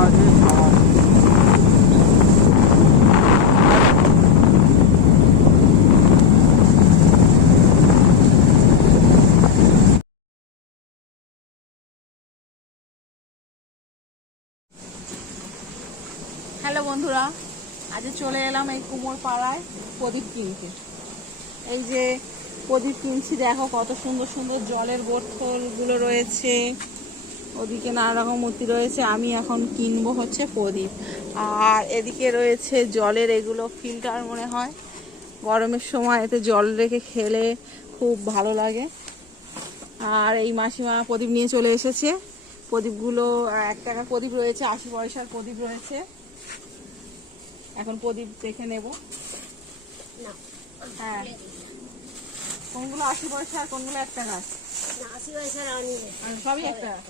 আছে খাওয়া। হ্যালো বন্ধুরা, আজ চলে এলাম এই কুমোর পাড়ায় প্রদীপ কিনতে। এই যে প্রদীপ কিনছি, দেখো কত সুন্দর সুন্দর জলের বোতলগুলো রয়েছে, ওদিকে নানা রকম মূর্তি রয়েছে। আমি এখন কিনবো হচ্ছে প্রদীপ। আর এদিকে রয়েছে জলের এগুলো ফিল্টার, মনে হয় গরমের সময় এতে জল রেখে খেলে খুব ভালো লাগে। আর এই মাসিমা প্রদীপ নিয়ে চলে এসেছে। প্রদীপগুলো 1 টাকার প্রদীপ রয়েছে, 80 পয়সার প্রদীপ রয়েছে। এখন প্রদীপ দেখে নেব। হ্যাঁ, কোনগুলো 80 পয়সা আর কোনগুলো 1 টাকা? 80 পয়সার সবই 1 টাকা।